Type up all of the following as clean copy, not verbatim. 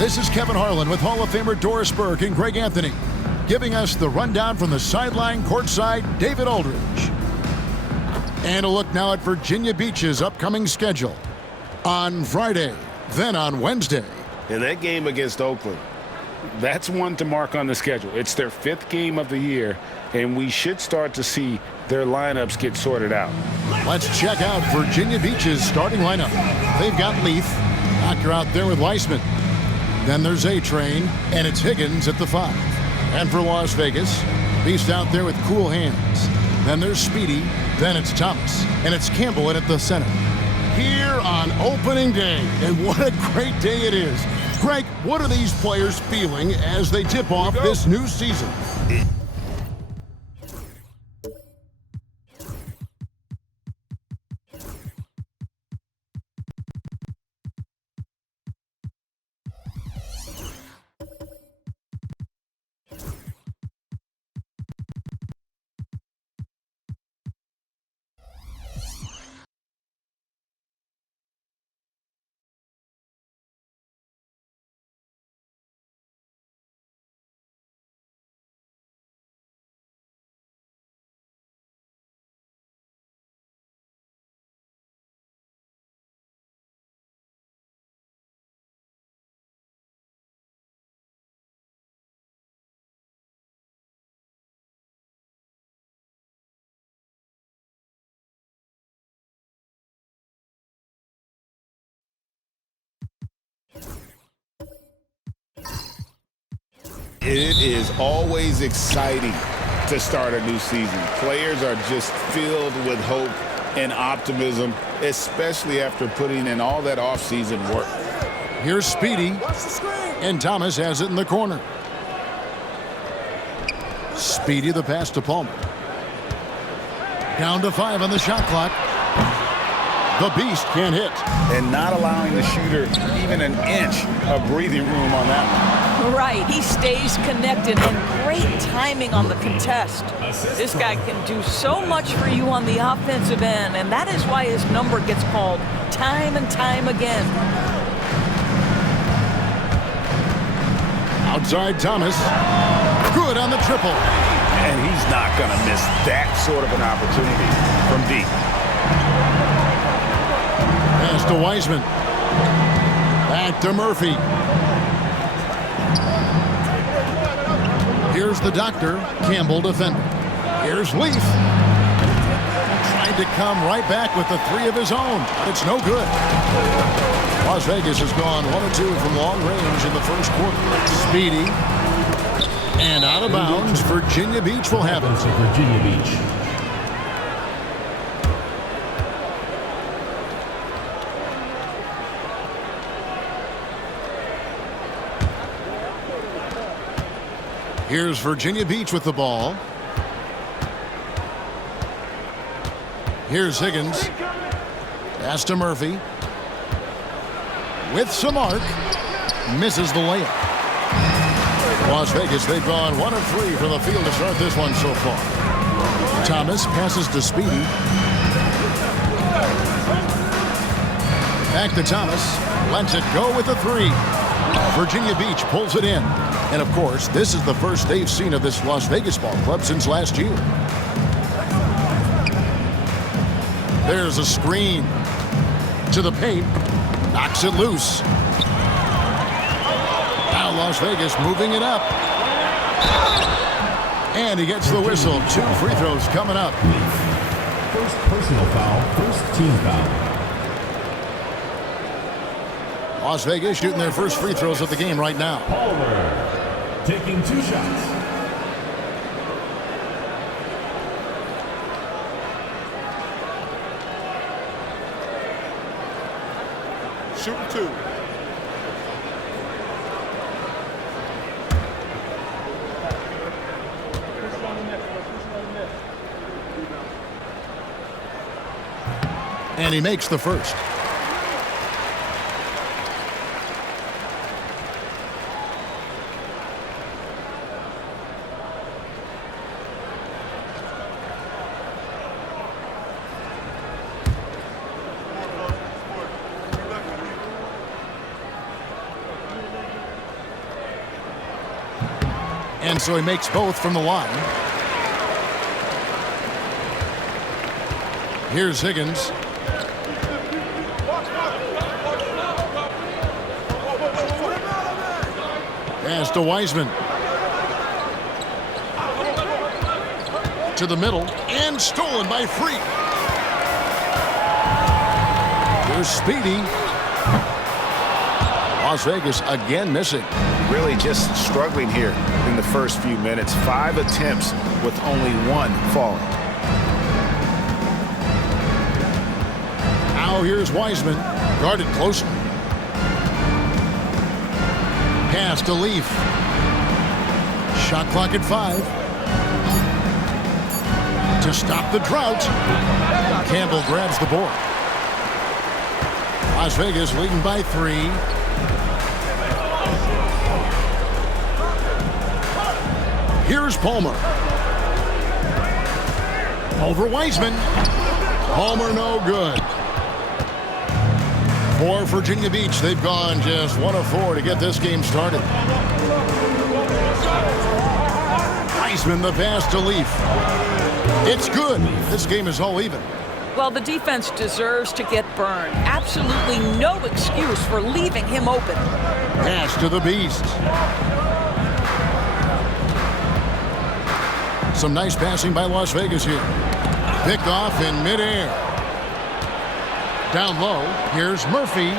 This is Kevin Harlan with Hall of Famer Doris Burke and Greg Anthony, giving us the rundown from the sideline courtside, David Aldridge. And a look now at Virginia Beach's upcoming schedule. On Friday, then on Wednesday. And that game against Oakland, that's one to mark on the schedule. It's their 5th game of the year, and we should start to see their lineups get sorted out. Let's check out Virginia Beach's starting lineup. They've got Leaf, Doctor out there with Weissman. Then there's A-Train, and it's Higgins at the 5. And for Las Vegas, Beast out there with cool hands. Then there's Speedy, then it's Thomas, and it's Campbell in at the center. Here on opening day, and what a great day it is. Greg, what are these players feeling as they tip off this new season? It is always exciting to start a new season. Players are just filled with hope and optimism, especially after putting in all that offseason work. Here's Speedy, and Thomas has it in the corner. Speedy the pass to Palmer. Down to 5 on the shot clock. The Beast can't hit. And not allowing the shooter even an inch of breathing room on that one. Right, he stays connected, and great timing on the contest. This guy can do so much for you on the offensive end, and that is why his number gets called time and time again. Outside Thomas. Good on the triple. And he's not going to miss that sort of an opportunity from deep. Pass to Weissman. Back to Murphy. Here's the Doctor, Campbell defending. Here's Leaf. Trying to come right back with the 3 of his own, but it's no good. Las Vegas has gone 1 of 2 from long range in the first quarter. Speedy. And out of bounds, Virginia Beach will have it. Virginia Beach. Here's Virginia Beach with the ball. Here's Higgins. Pass to Murphy. With some arc. Misses the layup. Las Vegas, they've gone 1 of 3 from the field to start this one so far. Thomas passes to Speedy. Back to Thomas. Lets it go with the 3. Virginia Beach pulls it in. And, of course, this is the first they've seen of this Las Vegas ball club since last year. There's a screen. To the paint. Knocks it loose. Now Las Vegas moving it up. And he gets the whistle. 2 free throws coming up. First personal foul, first team foul. Las Vegas shooting their first free throws of the game right now. Palmer taking 2 shots. Shooting 2. And he makes the first. And so he makes both from the line. Here's Higgins. Pass to Wiseman. To the middle and stolen by Freak. Here's Speedy. Las Vegas again missing. Really just struggling here in the first few minutes. 5 attempts with only 1 falling. Now here's Wiseman, guarded closer. Pass to Leaf. Shot clock at 5. To stop the drought, Campbell grabs the board. Las Vegas leading by 3. Here's Palmer. Over Wiseman. Palmer no good. For Virginia Beach, they've gone just 1 of 4 to get this game started. Wiseman the pass to Leaf. It's good. This game is all even. Well, the defense deserves to get burned. Absolutely no excuse for leaving him open. Pass to the Beast. Some nice passing by Las Vegas here. Picked off in midair. Down low, here's Murphy.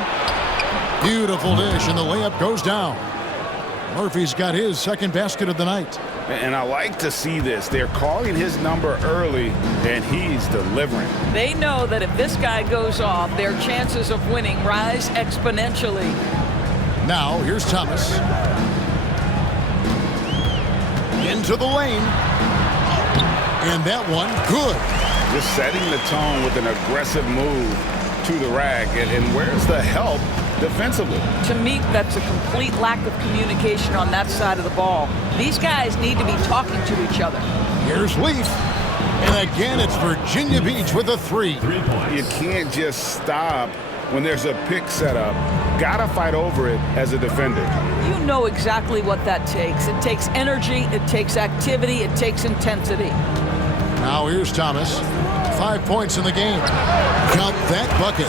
Beautiful dish, and the layup goes down. Murphy's got his second basket of the night. And I like to see this. They're calling his number early, and he's delivering. They know that if this guy goes off, their chances of winning rise exponentially. Now, here's Thomas. Into the lane. And that one, good. Just setting the tone with an aggressive move to the rack. And where's the help defensively? To me, that's a complete lack of communication on that side of the ball. These guys need to be talking to each other. Here's Leaf. And again, it's Virginia Beach with a 3. 3 points. You can't just stop when there's a pick set up. Gotta fight over it as a defender. You know exactly what that takes. It takes energy, it takes activity, it takes intensity. Now here's Thomas. 5 points in the game. Count that bucket.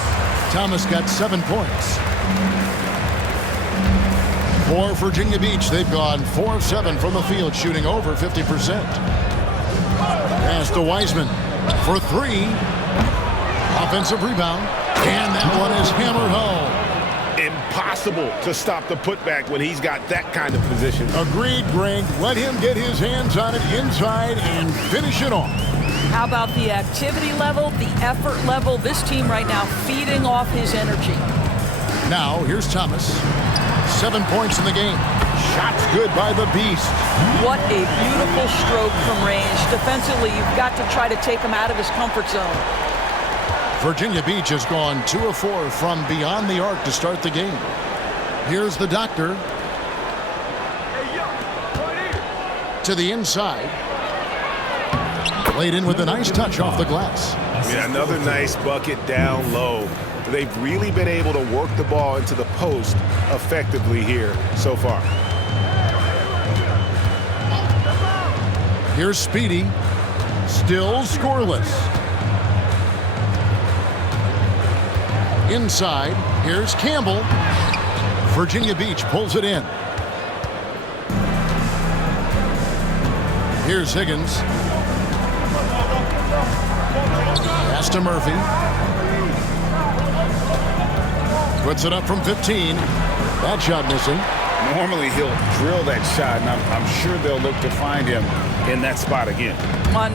Thomas got 7 points. For Virginia Beach, they've gone 4 of 7 from the field, shooting over 50%. Pass to Wiseman for 3. Offensive rebound. And that one is hammered home. Impossible to stop the putback when he's got that kind of position. Agreed, Greg. Let him get his hands on it inside and finish it off. How about the activity level, the effort level? This team right now feeding off his energy. Now, here's Thomas. 7 points in the game. Shots good by the Beast. What a beautiful stroke from range. Defensively, you've got to try to take him out of his comfort zone. Virginia Beach has gone 2 of 4 from beyond the arc to start the game. Here's the doctor. To the inside. Laid in with a nice touch off the glass. Yeah, another nice bucket down low. They've really been able to work the ball into the post effectively here so far. Here's Speedy. Still scoreless. Inside, here's Campbell. Virginia Beach pulls it in. Here's Higgins. Pass to Murphy. Puts it up from 15. That shot missing. Normally he'll drill that shot, and I'm sure they'll look to find him in that spot again.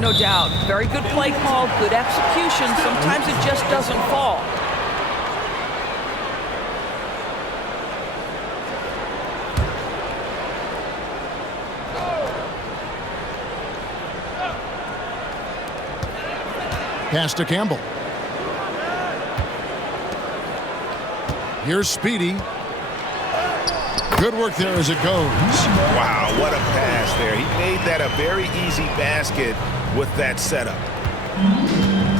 No doubt. Very good play call, good execution. Sometimes it just doesn't fall. Pass to Campbell. Here's Speedy. Good work there as it goes. Wow, what a pass there. He made that a very easy basket with that setup.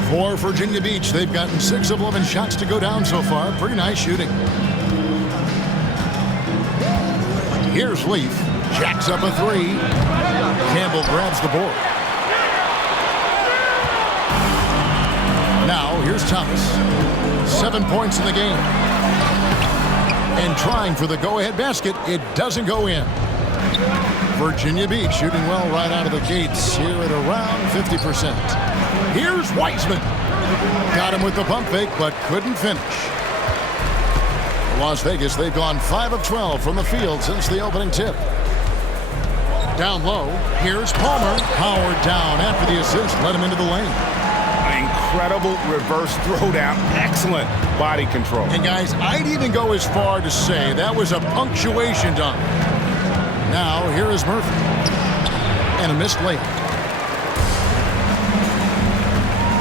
For Virginia Beach, they've gotten 6 of 11 shots to go down so far. Pretty nice shooting. Here's Leaf. Jacks up a three. Campbell grabs the board. Now, here's Thomas. 7 points in the game. And trying for the go-ahead basket, it doesn't go in. Virginia Beach shooting well right out of the gates here at around 50%. Here's Wiseman. Got him with the pump fake, but couldn't finish. Las Vegas, they've gone 5 of 12 from the field since the opening tip. Down low, here's Palmer. Powered down after the assist, led him into the lane. Incredible reverse throwdown. Excellent body control. And guys, I'd even go as far to say that was a punctuation dunk. Now, here is Murphy. And a missed layup.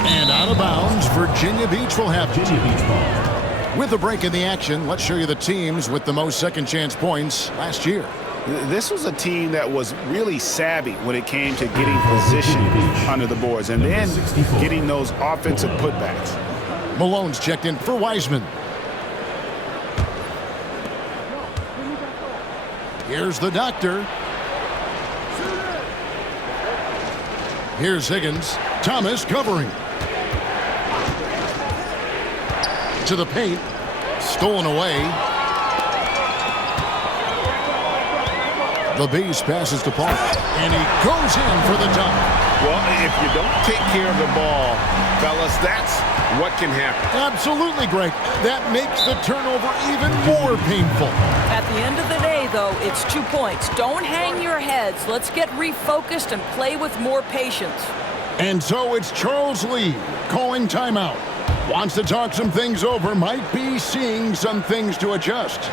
And out of bounds, Virginia Beach will have Virginia Beach ball. With a break in the action, let's show you the teams with the most second chance points last year. This was a team that was really savvy when it came to getting position under the boards and then getting those offensive putbacks. Malone's checked in for Wiseman. Here's the doctor. Here's Higgins. Thomas covering. To the paint. Stolen away. The Beast passes to Paul. And he goes in for the dunk. Well, if you don't take care of the ball, fellas, that's what can happen. Absolutely, Greg. That makes the turnover even more painful. At the end of the day, though, it's 2 points. Don't hang your heads. Let's get refocused and play with more patience. And so it's Charles Lee calling timeout. Wants to talk some things over. Might be seeing some things to adjust.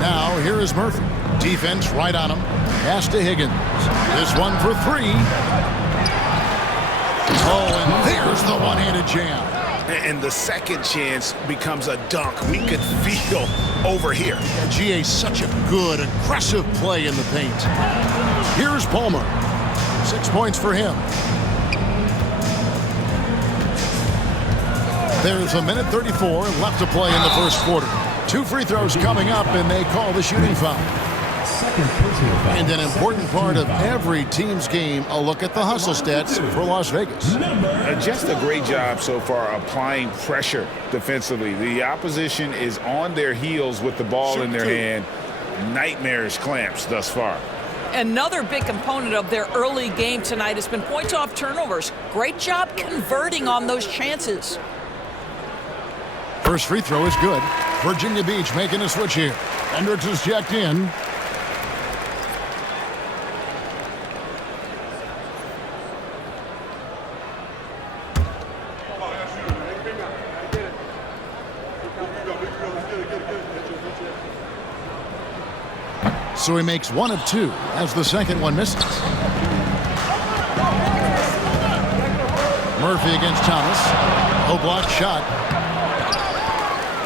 Now, here is Murphy. Defense right on him. Pass to Higgins. This one for three. Oh, and there's the one-handed jam. And the second chance becomes a dunk. We could feel over here. GA, such a good, aggressive play in the paint. Here's Palmer. 6 points for him. There's a minute 34 left to play in the first quarter. 2 free throws coming up, and they call the shooting foul. Second personal foul. And an important part of every team's game, a look at the hustle stats for Las Vegas. Just a great job so far applying pressure defensively. The opposition is on their heels with the ball in their hand. Nightmarish clamps thus far. Another big component of their early game tonight has been points off turnovers. Great job converting on those chances. First free throw is good. Virginia Beach making a switch here. Hendricks is checked in. So he makes 1 of 2 as the second one misses. Murphy against Thomas. No block shot.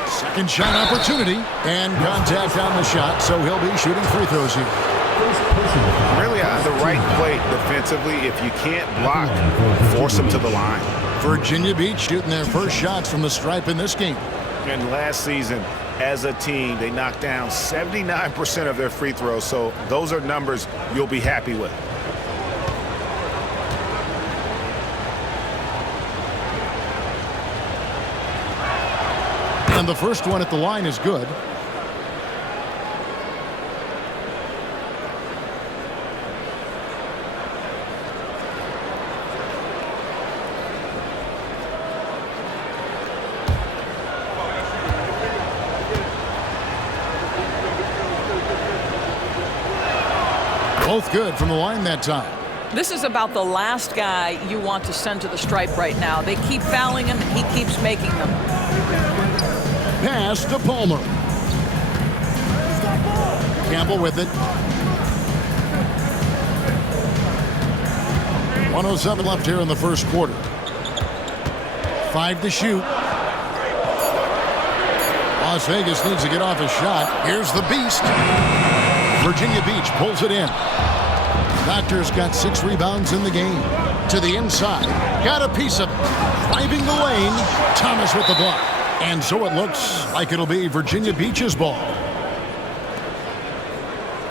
Second shot opportunity and contact on the shot, so he'll be shooting free throws here. Really the right play defensively. If you can't block, force them to the line. Virginia Beach shooting their first shots from the stripe in this game. And last season, as a team, they knocked down 79% of their free throws, so those are numbers you'll be happy with. And the first one at the line is good. Both good from the line that time. This is about the last guy you want to send to the stripe right now. They keep fouling him, and he keeps making them. Pass to Palmer. Campbell with it. 1:07 left here in the first quarter. 5 to shoot. Las Vegas needs to get off a shot. Here's the beast. Virginia Beach pulls it in. Doctor's got 6 rebounds in the game. To the inside. Got a piece of it. Driving the lane. Thomas with the block. And so it looks like it'll be Virginia Beach's ball.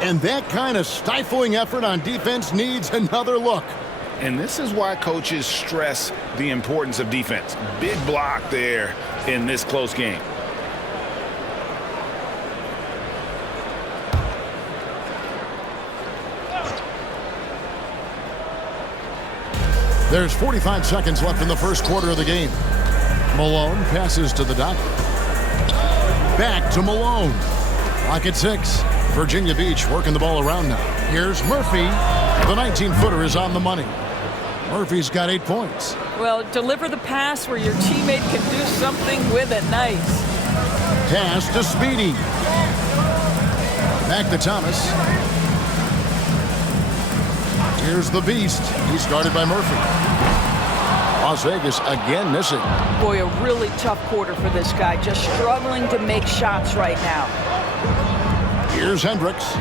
And that kind of stifling effort on defense needs another look. And this is why coaches stress the importance of defense. Big block there in this close game. There's 45 seconds left in the first quarter of the game. Malone passes to the Doctor. Back to Malone. Lock at 6. Virginia Beach working the ball around now. Here's Murphy. The 19-footer is on the money. Murphy's got 8 points. Well, deliver the pass where your teammate can do something with it. Nice. Pass to Speedy. Back to Thomas. Here's the beast. He's guarded by Murphy. Las Vegas again missing. Boy, a really tough quarter for this guy. Just struggling to make shots right now. Here's Hendricks.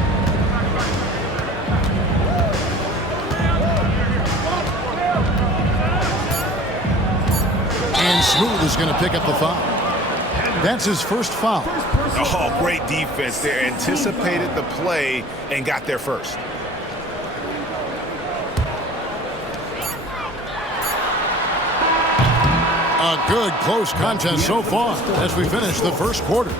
And Smooth is going to pick up the foul. That's his first foul. Oh, great defense there. Anticipated the play and got there first. A good close contest so far as we finish the first quarter.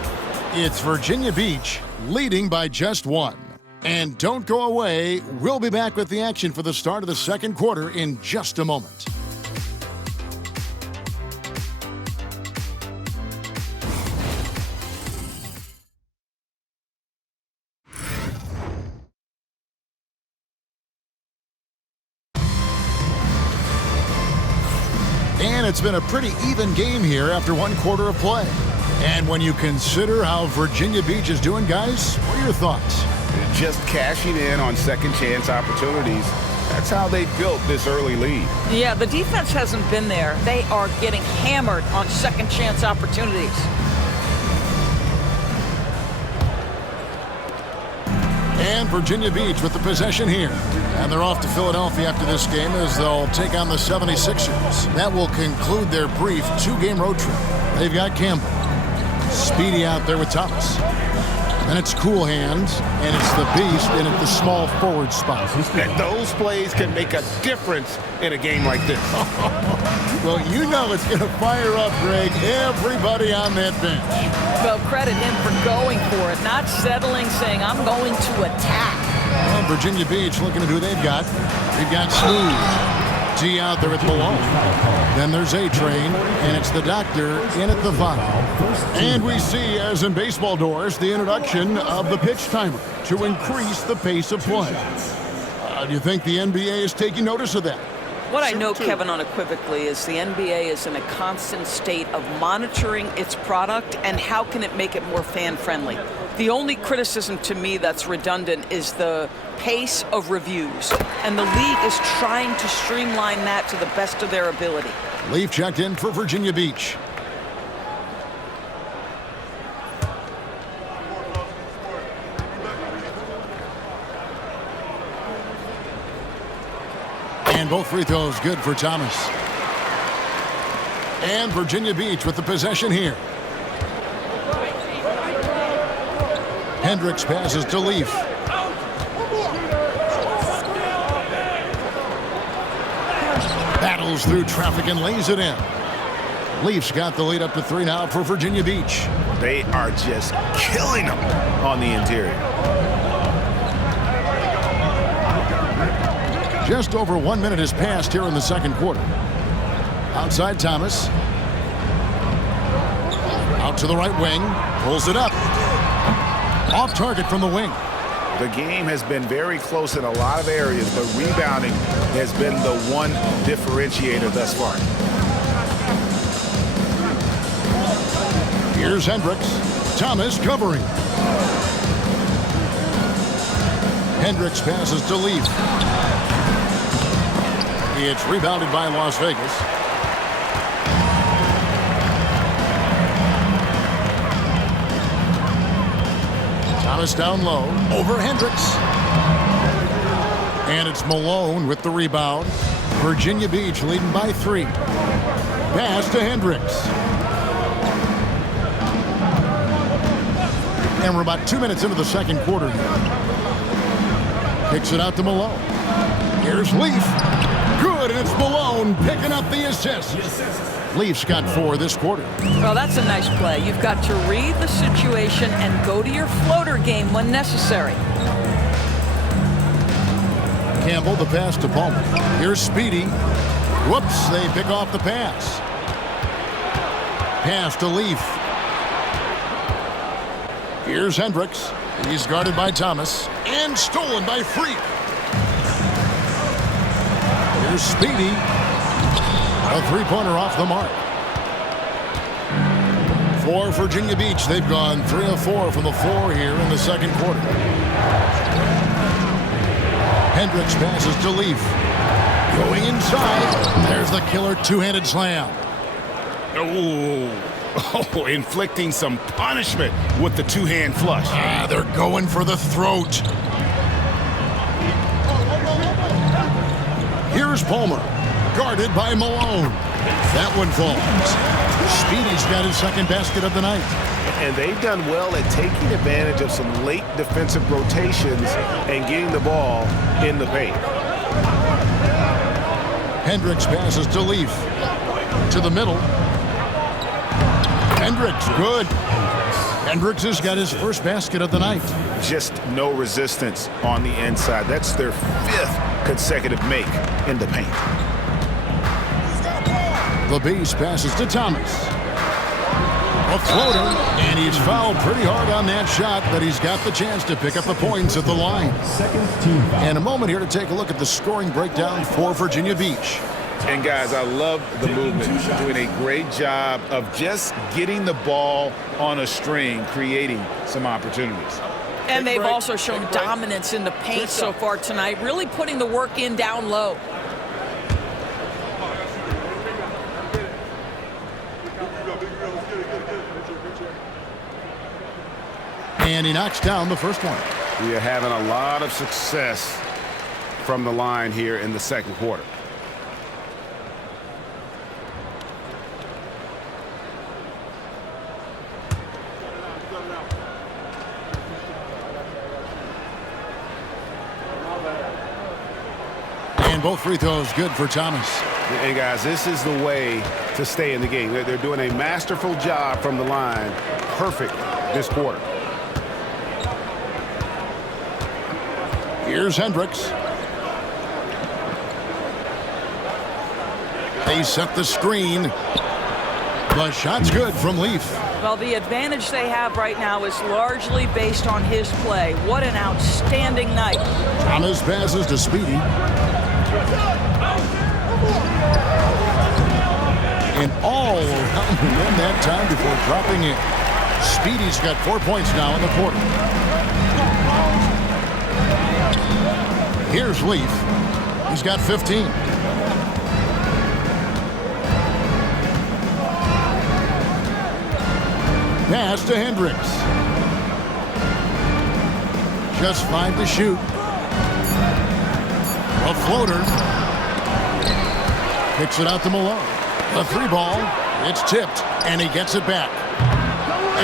It's Virginia Beach leading by just 1. And don't go away. We'll be back with the action for the start of the second quarter in just a moment. And it's been a pretty even game here after 1 quarter of play. And when you consider how Virginia Beach is doing, guys, what are your thoughts? Just cashing in on second chance opportunities. That's how they built this early lead. Yeah, the defense hasn't been there. They are getting hammered on second chance opportunities. And Virginia Beach with the possession here. And they're off to Philadelphia after this game as they'll take on the 76ers. That will conclude their brief 2-game road trip. They've got Campbell. Speedy out there with Thomas. And it's Cool Hands, and it's the beast in at the small forward spot. And those plays can make a difference in a game like this. Well, you know it's going to fire up, Greg, everybody on that bench. Well, credit him for going for it, not settling, saying, I'm going to attack. Well, Virginia Beach looking at who they've got. They've got Smooth. T out there at Malone. Then there's A-Train, and it's the Doctor in at the 5. And we see, as in baseball doors, the introduction of the pitch timer to increase the pace of play. Do you think the NBA is taking notice of that? What I know, Kevin, unequivocally is the NBA is in a constant state of monitoring its product and how can it make it more fan-friendly. The only criticism to me that's redundant is the pace of reviews, and the league is trying to streamline that to the best of their ability. Leaf checked in for Virginia Beach. And both free throws good for Thomas. And Virginia Beach with the possession here. Hendricks passes to Leaf. Battles through traffic and lays it in. Leafs got the lead up to 3 now for Virginia Beach. They are just killing them on the interior. Just over 1 minute has passed here in the second quarter. Outside Thomas. Out to the right wing. Pulls it up. Off target from the wing. The game has been very close in a lot of areas, but rebounding has been the one differentiator thus far. Here's Hendricks. Thomas covering. Hendricks passes to Leaf. It's rebounded by Las Vegas. Thomas down low. Over Hendricks. And it's Malone with the rebound. Virginia Beach leading by 3. Pass to Hendricks. And we're about 2 minutes into the second quarter here. Kicks it out to Malone. Here's Leaf. Good, and it's Malone picking up the assist. Leaf's got 4 this quarter. Well, that's a nice play. You've got to read the situation and go to your floater game when necessary. Campbell, the pass to Palmer. Here's Speedy. Whoops, they pick off the pass. Pass to Leaf. Here's Hendricks. He's guarded by Thomas. And stolen by Freak. Here's Speedy. A three-pointer off the mark. For Virginia Beach, they've gone 3 of 4 from the floor here in the second quarter. Hendricks passes to Leaf. Going inside. There's the killer two-handed slam. Oh, inflicting some punishment with the two-hand flush. They're going for the throat. Here's Palmer, guarded by Malone. That one falls. Speedy's got his second basket of the night. And they've done well at taking advantage of some late defensive rotations and getting the ball in the paint. Hendricks passes to Leaf. To the middle. Hendricks, good. Hendricks has got his first basket of the night. Just no resistance on the inside. That's their 5th consecutive make in the paint. The base passes to Thomas. A floater, and he's fouled pretty hard on that shot, but he's got the chance to pick up the points at the line. Second team foul. And a moment here to take a look at the scoring breakdown for Virginia Beach. And guys, I love the movement. Doing a great job of just getting the ball on a string, creating some opportunities. And they've also shown dominance in the paint so far tonight, really putting the work in down low. And he knocks down the first one. We are having a lot of success from the line here in the second quarter. And both free throws good for Thomas. And guys, this is the way to stay in the game. They're doing a masterful job from the line. Perfect this quarter. Here's Hendricks. They set the screen. The shot's good from Leaf. Well, the advantage they have right now is largely based on his play. What an outstanding night. Thomas passes to Speedy. And all around the rim that time before dropping in. Speedy's got 4 points now in the quarter. Here's Leaf. He's got 15. Pass to Hendricks. Just 5 to shoot. A floater. Kicks it out to Malone. A 3-ball. It's tipped, and he gets it back.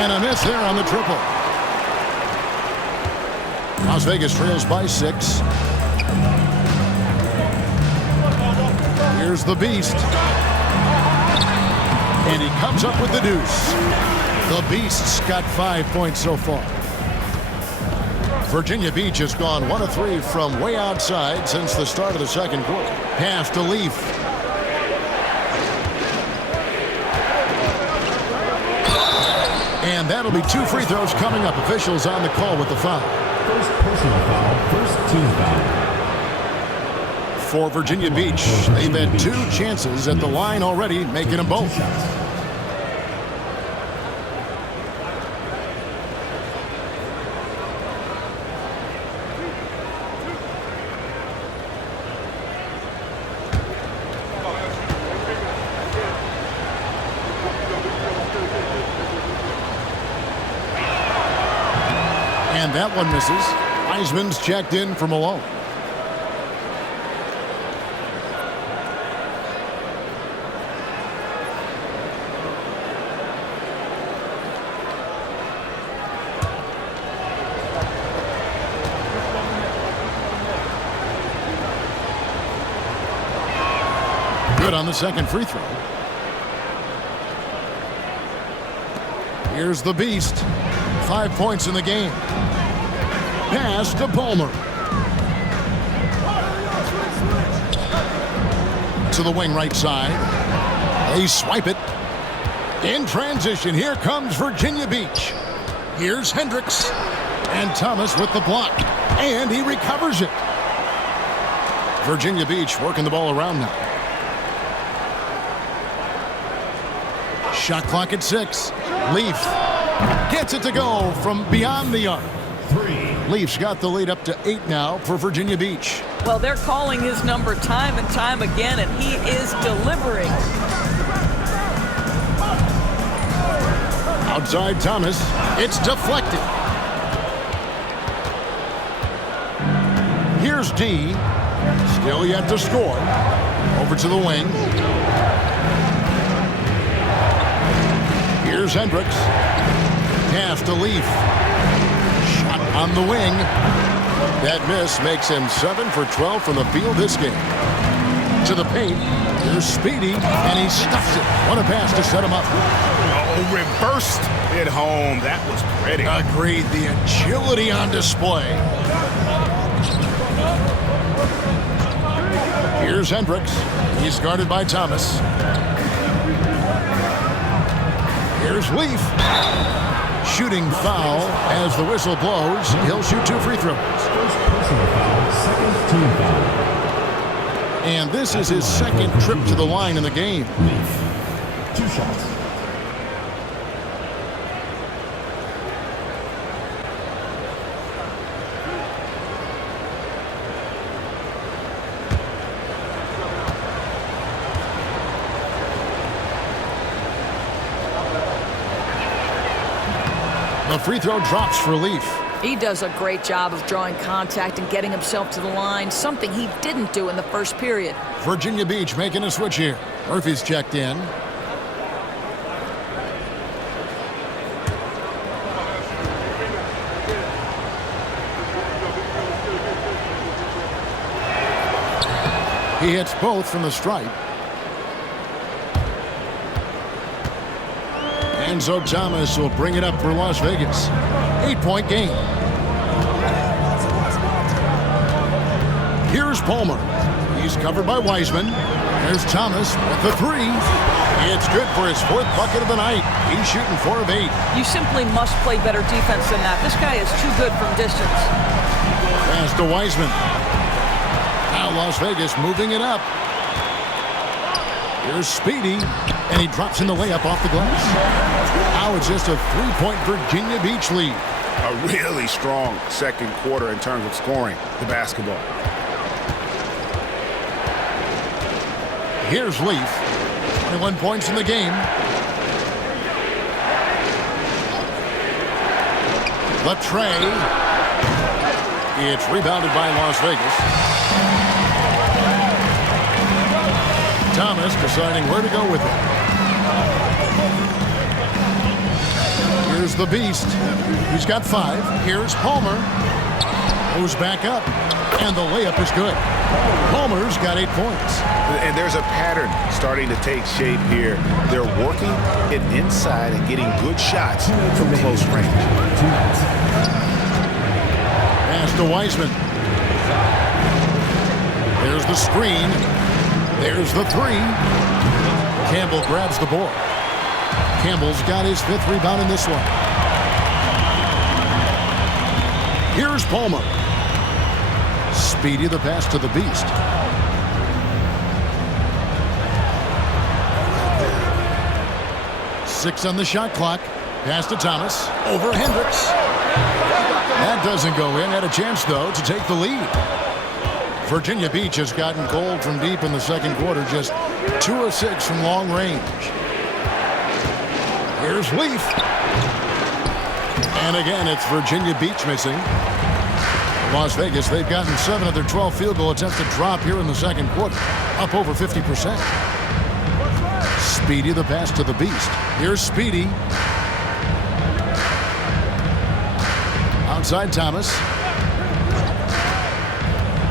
And a miss there on the triple. Las Vegas trails by 6. Here's the Beast. And he comes up with the deuce. The Beast's got 5 points so far. Virginia Beach has gone 1 of 3 from way outside since the start of the second quarter. Pass to Leaf. And And that'll be 2 free throws coming up. Officials on the call with the foul. First personal foul, first team foul. For Virginia Beach, they've had 2 chances at the line already, making them both. And that one misses. Wiseman's checked in for Malone. Good on the second free throw. Here's the Beast. 5 points in the game. Pass to Palmer. To the wing right side. They swipe it. In transition, here comes Virginia Beach. Here's Hendricks. And Thomas with the block. And he recovers it. Virginia Beach working the ball around now. Shot clock at 6. Leaf gets it to go from beyond the arc. 3. Leafs got the lead up to 8 now for Virginia Beach. Well, they're calling his number time and time again, and he is delivering. Outside Thomas. It's deflected. Here's D. Still yet to score. Over to the wing. Here's Hendricks. Pass to Leaf. Shot on the wing. That miss makes him 7 for 12 from the field this game. To the paint. Here's Speedy, and he stuffs it. What a pass to set him up. Oh, reversed it home. That was pretty. Agreed. The agility on display. Here's Hendricks. He's guarded by Thomas. Here's Leaf. Shooting foul as the whistle blows. He'll shoot 2 free throws. First personal foul, second team foul. And this is his second trip to the line in the game. Leaf. 2 shots. The free throw drops for Leaf. He does a great job of drawing contact and getting himself to the line, something he didn't do in the first period. Virginia Beach making a switch here. Murphy's checked in. He hits both from the stripe. Enzo Thomas will bring it up for Las Vegas. 8-point game. Here's Palmer. He's covered by Wiseman. There's Thomas with the 3. It's good for his 4th bucket of the night. He's shooting 4 of 8. You simply must play better defense than that. This guy is too good from distance. Pass to Wiseman. Now Las Vegas moving it up. Here's Speedy, and he drops in the layup off the glass. Now it's just a 3-point Virginia Beach lead. A really strong second quarter in terms of scoring the basketball. Here's Leaf. 21 points in the game. The tray. It's rebounded by Las Vegas. Thomas deciding where to go with it. Here's the Beast. He's got 5. Here's Palmer. Goes back up. And the layup is good. Palmer's got 8 points. And there's a pattern starting to take shape here. They're working it inside and getting good shots from close range. Pass to Wiseman. There's the screen. There's the 3. Campbell grabs the board. Campbell's got his 5th rebound in this one. Here's Palmer. Speedy the pass to the beast. Six on the shot clock. Pass to Thomas. Over Hendricks. That doesn't go in. Had a chance, though, to take the lead. Virginia Beach has gotten cold from deep in the second quarter. Just 2 of 6 from long range. Here's Leaf. And again, it's Virginia Beach missing. Las Vegas, they've gotten 7 of their 12 field goal attempts to drop here in the second quarter. Up over 50%. Speedy the pass to the beast. Here's Speedy. Outside Thomas.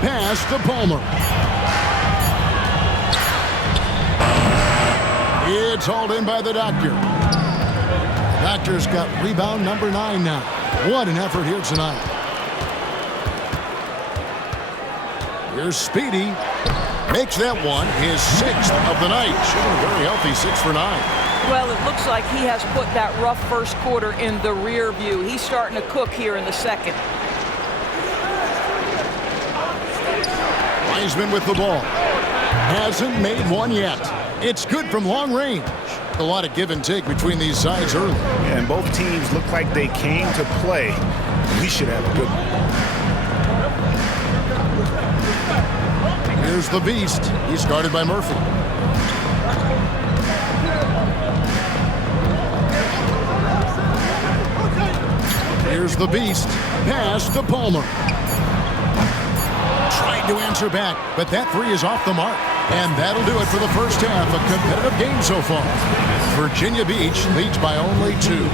Pass to Palmer. It's hauled in by the Doctor. Doctor's got rebound number 9 now. What an effort here tonight. Here's Speedy. Makes that one his 6th of the night. Shooting a very healthy 6 for 9. Well, it looks like he has put that rough first quarter in the rear view. He's starting to cook here in the second. Wiseman with the ball. Hasn't made one yet. It's good from long range. A lot of give and take between these sides early. And both teams look like they came to play. We should have a good one. Here's the beast. He's guarded by Murphy. Here's the beast. Pass to Palmer. Trying to answer back, but that 3 is off the mark. And that'll do it for the first half. A competitive game so far. Virginia Beach leads by only 2.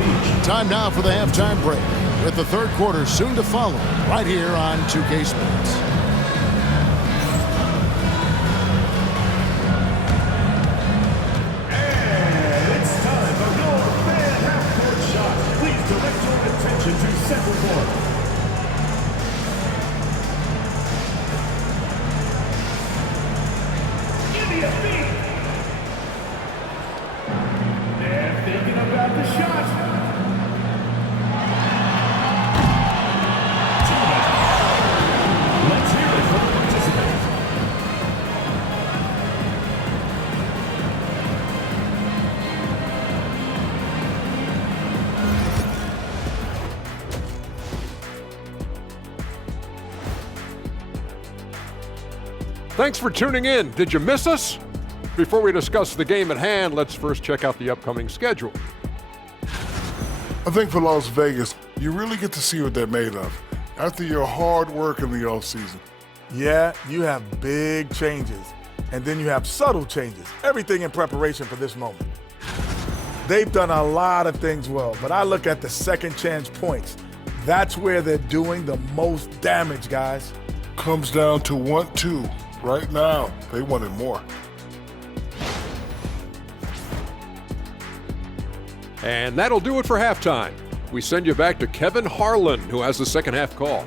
Time now for the halftime break, with the third quarter soon to follow right here on 2K Sports. And it's time for your fan half-court shot. Please direct your attention to center court. They're thinking about the shot. Let's hear it from the participants. Thanks for tuning in. Did you miss us? Before we discuss the game at hand, let's first check out the upcoming schedule. I think for Las Vegas, you really get to see what they're made of after your hard work in the offseason. Yeah, you have big changes, and then you have subtle changes. Everything in preparation for this moment. They've done a lot of things well, but I look at the second chance points. That's where they're doing the most damage, guys. Comes down to 1-2. Right now, they wanted more. And that'll do it for halftime. We send you back to Kevin Harlan, who has the second half call.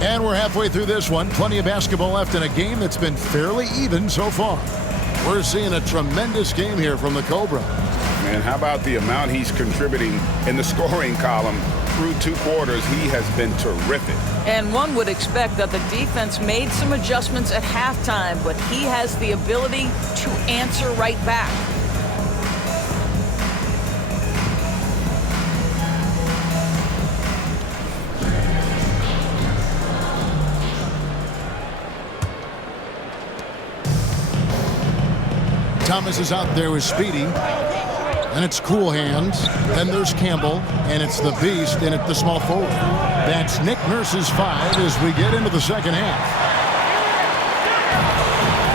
And we're halfway through this one. Plenty of basketball left in a game that's been fairly even so far. We're seeing a tremendous game here from the Cobra. And how about the amount he's contributing in the scoring column? Through 2 quarters, he has been terrific. And one would expect that the defense made some adjustments at halftime, but he has the ability to answer right back. Thomas is out there with Speedy. And it's Cool Hands. Then there's Campbell. And it's the Beast in at the small forward. That's Nick Nurse's 5 as we get into the second half.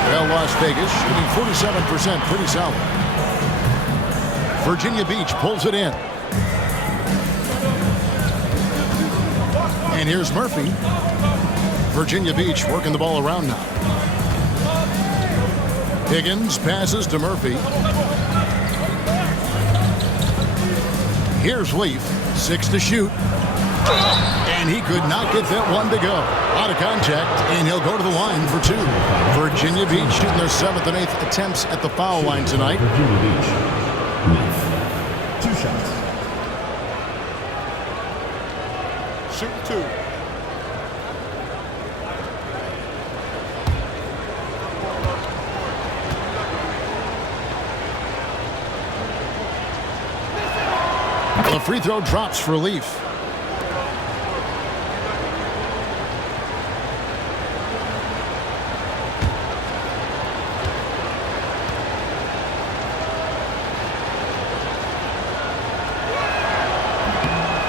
Well, Las Vegas shooting 47%, pretty solid. Virginia Beach pulls it in. And here's Murphy. Virginia Beach working the ball around now. Higgins passes to Murphy. Here's Leaf. 6 to shoot. And he could not get that one to go. Out of contact, and he'll go to the line for 2. Virginia Beach shooting their 7th and 8th attempts at the foul line tonight. Virginia Beach. Leaf. 2 shots. Shoot 2. The free throw drops for Leaf.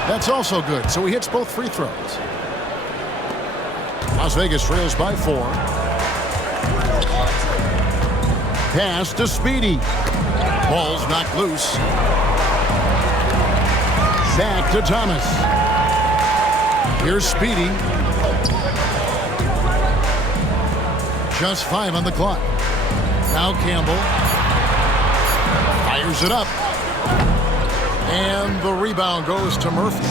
That's also good, so he hits both free throws. Las Vegas trails by 4. Pass to Speedy. Ball's knocked loose. Back to Thomas. Here's Speedy. Just 5 on the clock. Now Campbell fires it up. And the rebound goes to Murphy.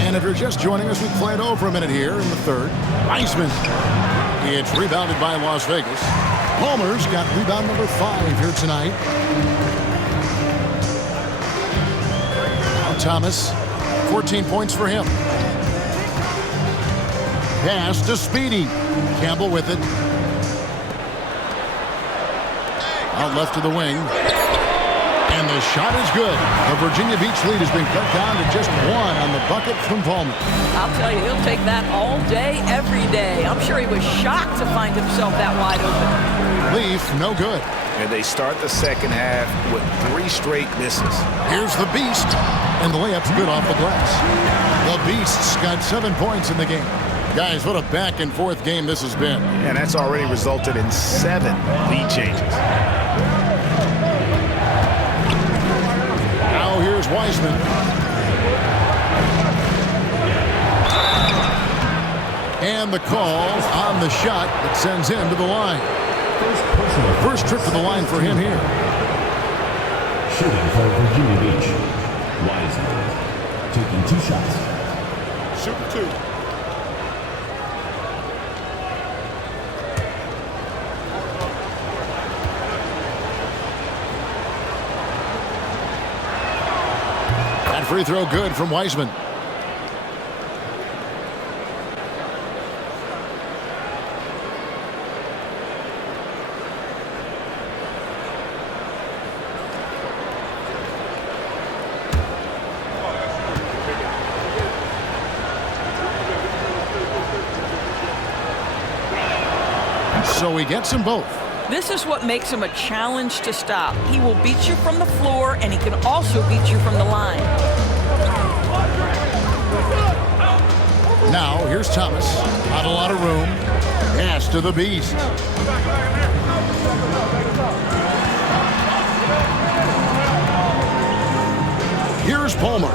And if you're just joining us, we played over a minute here in the 3rd. Wiseman. It's rebounded by Las Vegas. Palmer's got rebound number 5 here tonight. Now Thomas, 14 points for him. Pass to Speedy. Campbell with it. Out left to the wing. And the shot is good. The Virginia Beach lead has been cut down to just 1 on the bucket from Palmer. I'll tell you, he'll take that all day, every day. I'm sure he was shocked to find himself that wide open. Leaf, no good. And they start the second half with 3 straight misses. Here's the Beast. And the layup's good off the glass. The Beast's got 7 points in the game. Guys, what a back-and-forth game this has been. And that's already resulted in 7 lead changes. Now here's Wiseman. And the call on the shot that sends him to the line. First trip to the line for him here. Shooting for Virginia Beach. Wiseman. Taking 2 shots. Shoot 2. That free throw good from Wiseman. So he gets them both. This is what makes him a challenge to stop. He will beat you from the floor, and he can also beat you from the line. Now, here's Thomas. Not a lot of room. Pass to the Beast. Here's Palmer.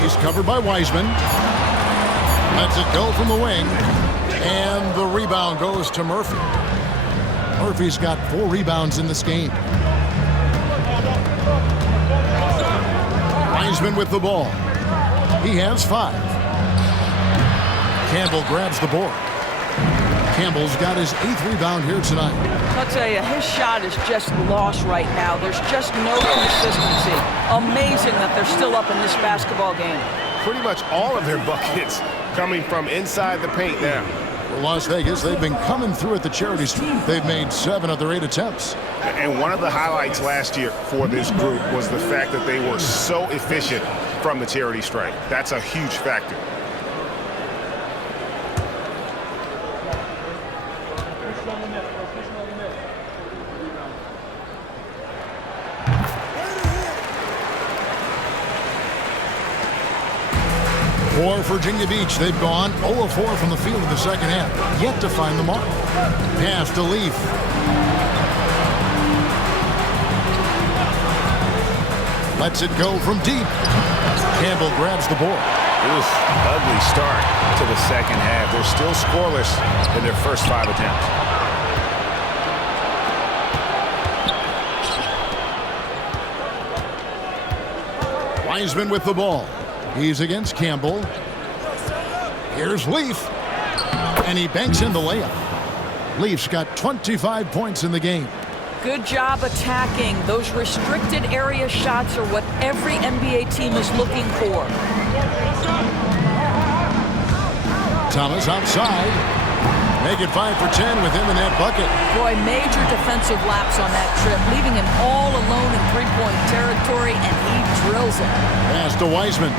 He's covered by Wiseman. Lets it go from the wing. And the rebound goes to Murphy. Murphy's got 4 rebounds in this game. Wiseman with the ball. He has 5. Campbell grabs the board. Campbell's got his 8th rebound here tonight. I'll tell you, his shot is just lost right now. There's just no consistency. Amazing that they're still up in this basketball game. Pretty much all of their buckets coming from inside the paint now. For Las Vegas, they've been coming through at the charity stripe. They've made 7 of their 8 attempts. And one of the highlights last year for this group was the fact that they were so efficient from the charity stripe. That's a huge factor. For Virginia Beach, they've gone 0 of 4 from the field in the second half. Yet to find the mark. Pass to Leaf. Lets it go from deep. Campbell grabs the board. Oof, ugly start to the second half. They're still scoreless in their first 5 attempts. Wiseman with the ball. He's against Campbell. Here's Leaf. And he banks in the layup. Leaf's got 25 points in the game. Good job attacking. Those restricted area shots are what every NBA team is looking for. Thomas outside. Make it 5 for 10 with him in that bucket. Boy, major defensive lapse on that trip, leaving him all alone in three-point territory, and he drills it. Pass to Wiseman.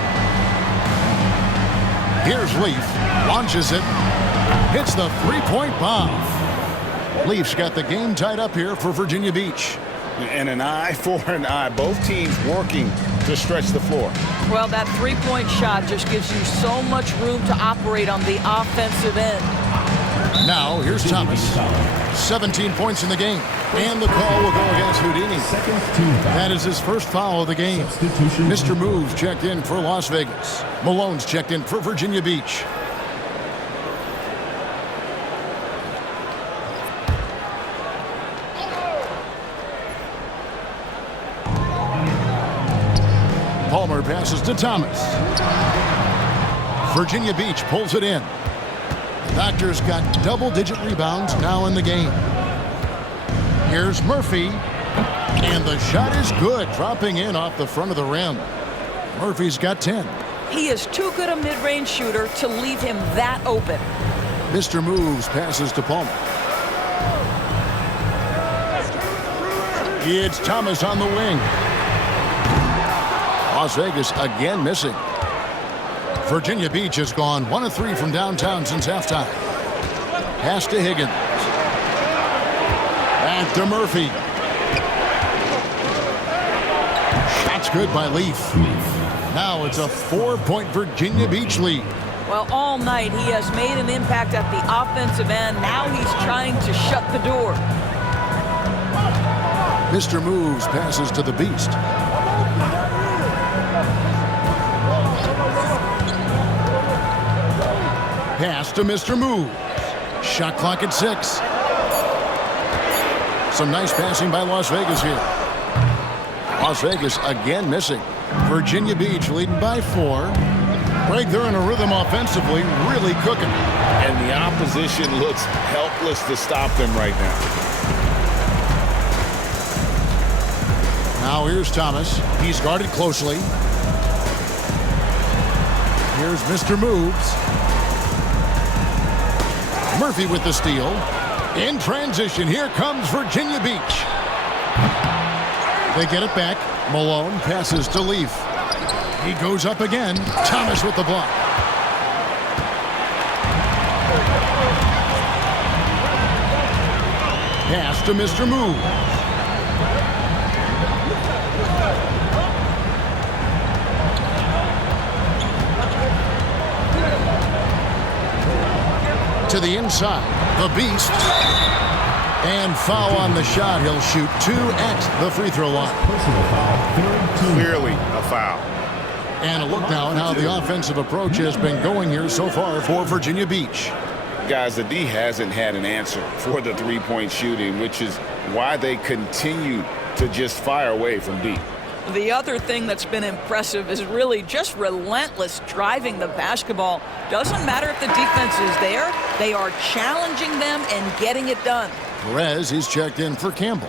Here's Leaf. Launches it. Hits the three-point bomb. Leaf's got the game tied up here for Virginia Beach. And an eye for an eye. Both teams working to stretch the floor. Well, that three-point shot just gives you so much room to operate on the offensive end. Now, here's Thomas. 17 points in the game. And the call will go against Houdini. That is his first foul of the game. Mr. Moves checked in for Las Vegas. Malone's checked in for Virginia Beach. Palmer passes to Thomas. Virginia Beach pulls it in. The Doctors got double-digit rebounds now in the game. Here's Murphy. And the shot is good, dropping in off the front of the rim. Murphy's got 10. He is too good a mid-range shooter to leave him that open. Mr. Moves passes to Palmer. It's Thomas on the wing. Las Vegas again missing. Virginia Beach has gone 1 of 3 from downtown since halftime. Pass to Higgins. Back to Murphy. Shot's good by Leaf. Now it's a 4-point Virginia Beach lead. Well, all night he has made an impact at the offensive end. Now he's trying to shut the door. Mr. Moves passes to the Beast. Pass to Mr. Moves. Shot clock at 6. Some nice passing by Las Vegas here. Las Vegas again missing. Virginia Beach leading by 4. Greg, they're in a rhythm offensively, really cooking. And the opposition looks helpless to stop them right now. Now here's Thomas. He's guarded closely. Here's Mr. Moves. Murphy with the steal. In transition, here comes Virginia Beach. They get it back. Malone passes to Leaf. He goes up again. Thomas with the block. Pass to Mr. Moves. To the inside, the Beast. And foul on the shot. He'll shoot 2 at the free throw line. Clearly a foul. And a look now at how the offensive approach has been going here so far for Virginia Beach. Guys, the D hasn't had an answer for the three-point shooting, which is why they continue to just fire away from deep. The other thing that's been impressive is really just relentless driving the basketball. Doesn't matter if the defense is there, they are challenging them and getting it done. Perez, he's checked in for Campbell.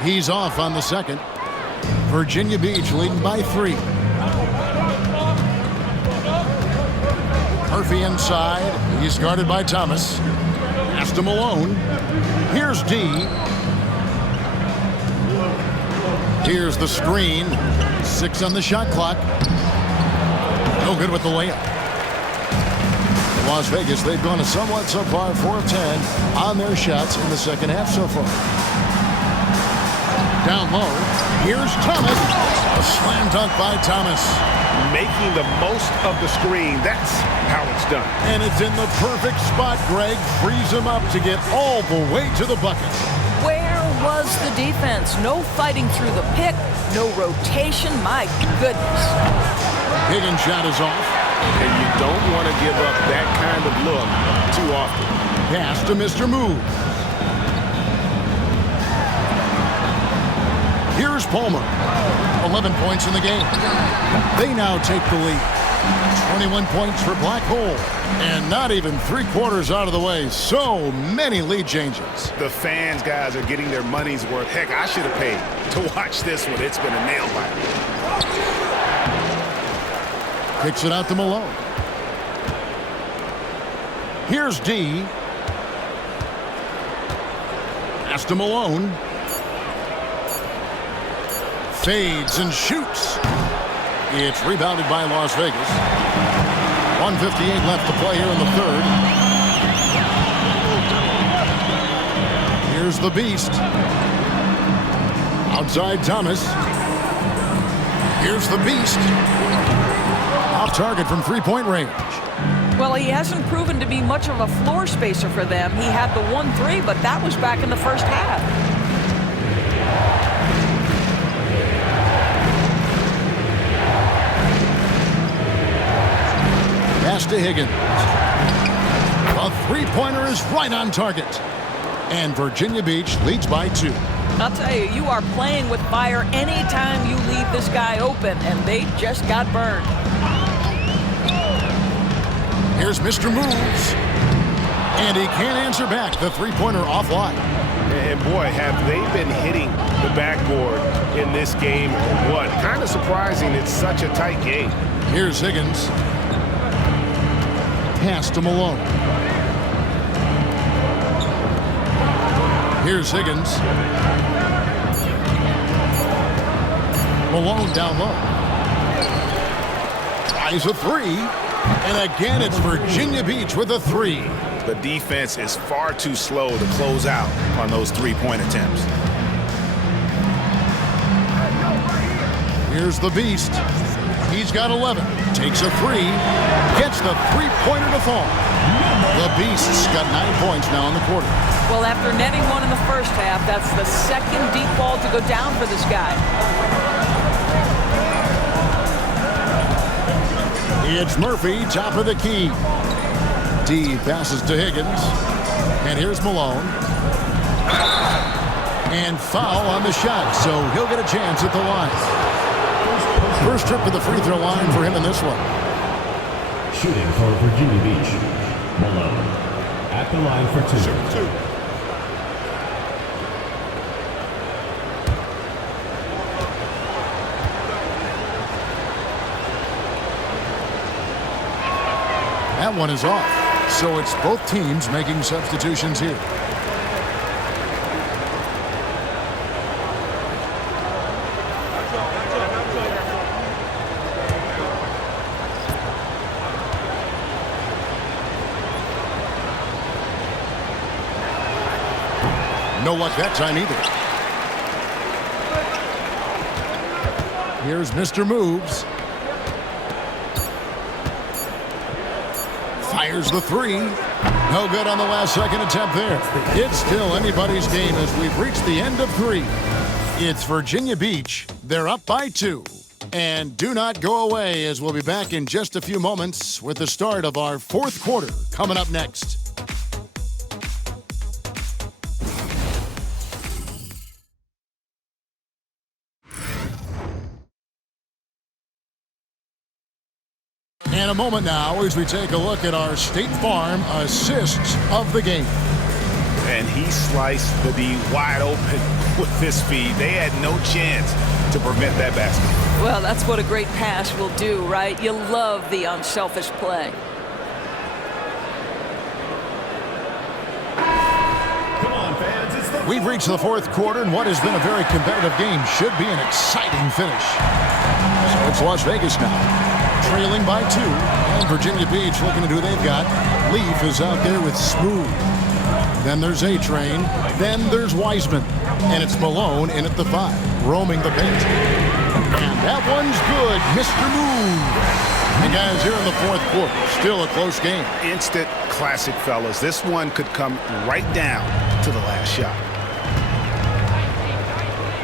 He's off on the second. Virginia Beach leading by 3. Murphy inside. He's guarded by Thomas. Pass to Malone. Here's D. Here's the screen. 6 on the shot clock. No good with the layup. Las Vegas, they've gone a somewhat subpar 4 of 10 on their shots in the second half so far. Down low, here's Thomas. A slam dunk by Thomas. Making the most of the screen. That's how it's done. And it's in the perfect spot, Greg. Frees him up to get all the way to the bucket. Where was the defense. No fighting through the pick, no rotation. My goodness. Higgins' shot is off. And you don't want to give up that kind of look too often. Pass to Mr. Move. Here's Palmer. 11 points in the game. They now take the lead. 21 points for Black Hole. And not even 3/4 out of the way. So many lead changes. The fans, guys, are getting their money's worth. Heck, I should have paid to watch this one. It's been a nail biter. Kicks it out to Malone. Here's D. Pass to Malone. Fades and shoots. It's rebounded by Las Vegas. 1:58 left to play here in the third. Here's the Beast. Outside Thomas. Here's the Beast. Off target from three-point range. Well, he hasn't proven to be much of a floor spacer for them. He had the 1-3, but that was back in the first half. Pass to Higgins. A three-pointer is right on target. And Virginia Beach leads by 2. I'll tell you, you are playing with fire anytime you leave this guy open, and they just got burned. Here's Mr. Moves. And he can't answer back. The three-pointer offline. And boy, have they been hitting the backboard in this game or what? Kind of surprising it's such a tight game. Here's Higgins. Pass to Malone. Here's Higgins. Malone down low. Tries a three. And again, it's Virginia Beach with a 3. The defense is far too slow to close out on those three-point attempts. Here's the Beast. He's got 11. Takes a 3. Gets the three-pointer to fall. The Beast's got 9 points now in the quarter. Well, after netting one in the first half, that's the second deep ball to go down for this guy. It's Murphy, top of the key. D passes to Higgins. And here's Malone. And foul on the shot, so he'll get a chance at the line. First trip to the free throw line for him in this one. Shooting for Virginia Beach, Malone. At the line for 2. That one is off. So it's both teams making substitutions here. No luck that time either. Here's Mr. Moves. Fires the 3. No good on the last second attempt there. It's still anybody's game as we've reached the end of 3. It's Virginia Beach. They're up by 2. And do not go away as we'll be back in just a few moments with the start of our fourth quarter coming up next. In a moment now as we take a look at our State Farm assists of the game. And he sliced the D wide open with this feed. They had no chance to prevent that basket. Well, that's what a great pass will do, right? You love the unselfish play. Come on, fans. It's the We've reached the fourth quarter, and what has been a very competitive game should be an exciting finish. So it's Las Vegas now, trailing by 2. And Virginia Beach looking at who they've got. Leaf is out there with Smooth. Then there's A-Train. Then there's Wiseman. And it's Malone in at the 5, roaming the paint. And that one's good, Mr. Move. And guys, here in the fourth quarter, still a close game. Instant classic, fellas. This one could come right down to the last shot.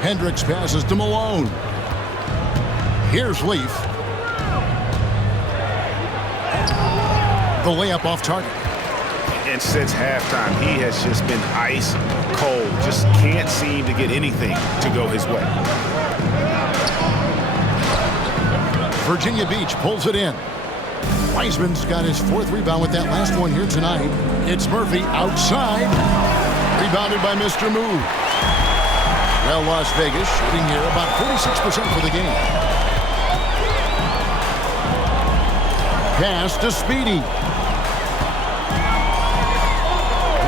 Hendricks passes to Malone. Here's Leaf. The layup off target. And since halftime, he has just been ice cold. Just can't seem to get anything to go his way. Virginia Beach pulls it in. Wiseman's got his 4th rebound with that last one here tonight. It's Murphy outside. Rebounded by Mr. Move. Well, Las Vegas shooting here about 46% for the game. Pass to Speedy.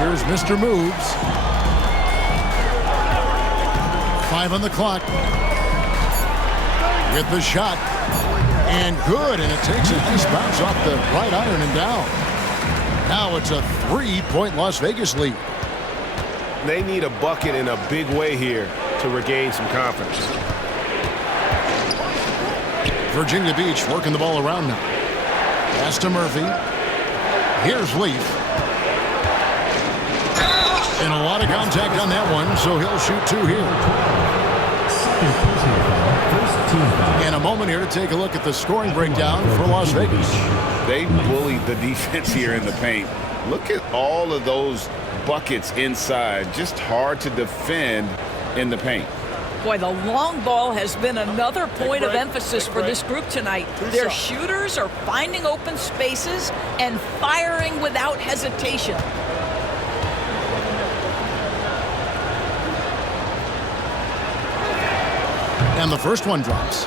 Here's Mr. Moves. 5 on the clock. With the shot. And good, and it takes a nice bounce off the right iron and down. Now it's a 3-point Las Vegas lead. They need a bucket in a big way here to regain some confidence. Virginia Beach working the ball around now. Pass to Murphy. Here's Leaf. And a lot of contact on that one, so he'll shoot 2 here. In a moment here to take a look at the scoring breakdown for Las Vegas. They bullied the defense here in the paint. Look at all of those buckets inside. Just hard to defend in the paint. Boy, the long ball has been another point of emphasis for this group tonight. Their shooters are finding open spaces and firing without hesitation. And the first one drops.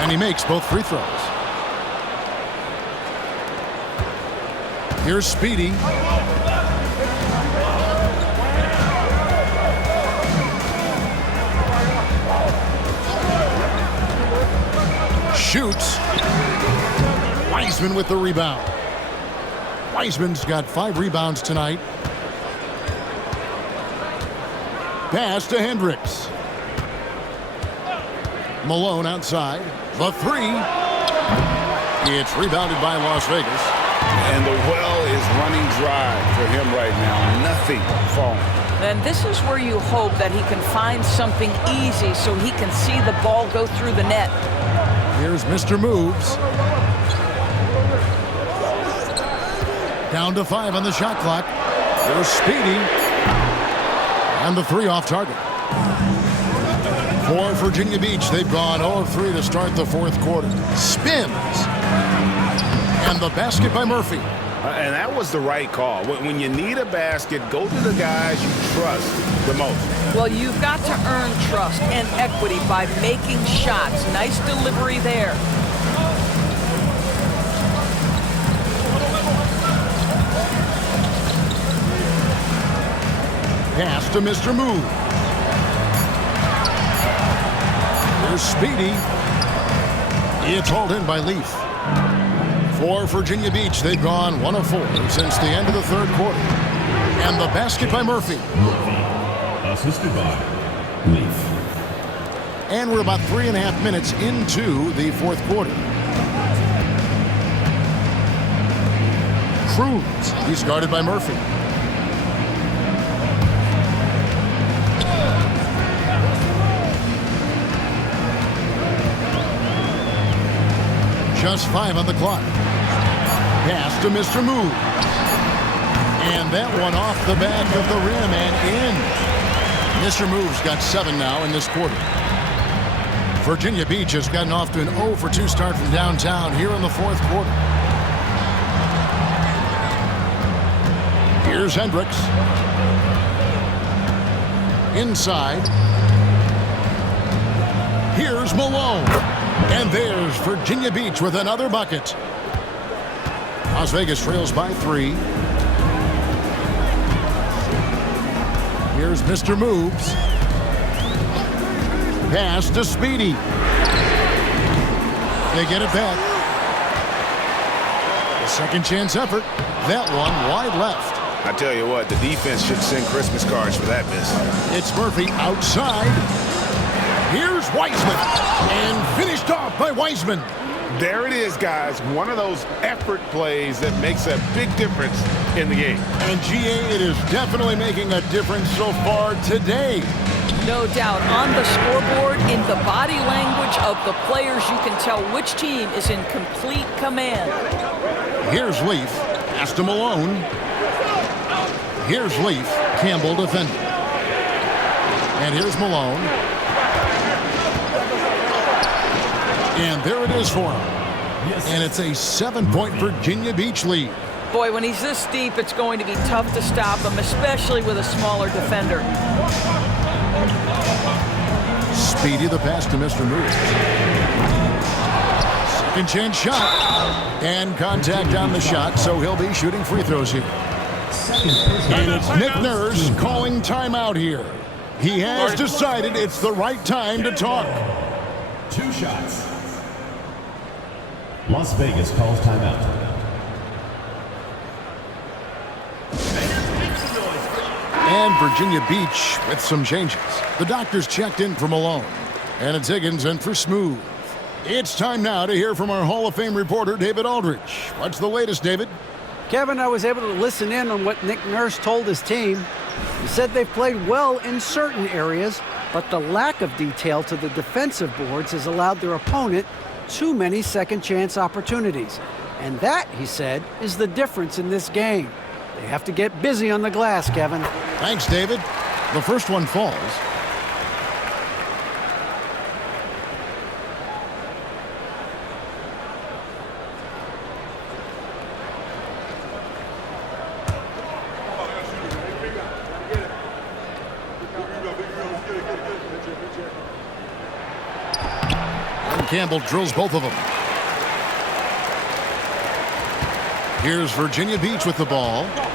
And he makes both free throws. Here's Speedy. Shoots. Wiseman with the rebound. Wiseman's got 5 rebounds tonight. Pass to Hendricks. Malone outside. The 3. It's rebounded by Las Vegas. And the well is running dry for him right now. Nothing falling. And this is where you hope that he can find something easy so he can see the ball go through the net. Here's Mr. Moves. Down to 5 on the shot clock. There's Speedy. And the 3 off target. For Virginia Beach, they've gone 0 of 3 to start the 4th quarter. Spins. And the basket by Murphy. And that was the right call. When you need a basket, go to the guys you trust the most. Well, you've got to earn trust and equity by making shots. Nice delivery there. Pass to Mr. Move. Here's Speedy. It's hauled in by Leaf. For Virginia Beach, they've gone 1 of 4 since the end of the 3rd quarter. And the basket by Murphy. Assisted by Leaf. And we're about 3.5 minutes into the 4th quarter. Cruz, he's guarded by Murphy. Just 5 on the clock. Pass to Mr. Move. And that one off the back of the rim and in. Mr. Move's got 7 now in this quarter. Virginia Beach has gotten off to an 0 for 2 start from downtown here in the 4th quarter. Here's Hendricks. Inside. Here's Malone. And there's Virginia Beach with another bucket. Las Vegas trails by 3. Here's Mr. Moves. Pass to Speedy. They get it back. Second chance effort. That one wide left. I tell you what, the defense should send Christmas cards for that miss. It's Murphy outside. Here's Wiseman. And finished off by Wiseman. There it is, guys. One of those effort plays that makes a big difference in the game. And GA, it is definitely making a difference so far today. No doubt. On the scoreboard, in the body language of the players, you can tell which team is in complete command. Here's Leaf. Pass to Malone. Here's Leaf. Campbell defending. And here's Malone. And there it is for him. And it's a 7-point Virginia Beach lead. Boy, when he's this deep, it's going to be tough to stop him, especially with a smaller defender. Speedy the pass to Mr. Moose. Second chance shot. And contact on the shot, so he'll be shooting free throws here. And it's Nick Nurse calling timeout here. He has decided it's the right time to talk. 2 shots. Las Vegas calls timeout. And Virginia Beach with some changes. The doctors checked in for Malone. And it's Higgins in for Smooth. It's time now to hear from our Hall of Fame reporter, David Aldrich. What's the latest, David? Kevin, I was able to listen in on what Nick Nurse told his team. He said they've played well in certain areas, but the lack of detail to the defensive boards has allowed their opponent too many second-chance opportunities. And that, he said, is the difference in this game. They have to get busy on the glass, Kevin. Thanks, David. The first one falls. Campbell drills both of them. Here's Virginia Beach with the ball.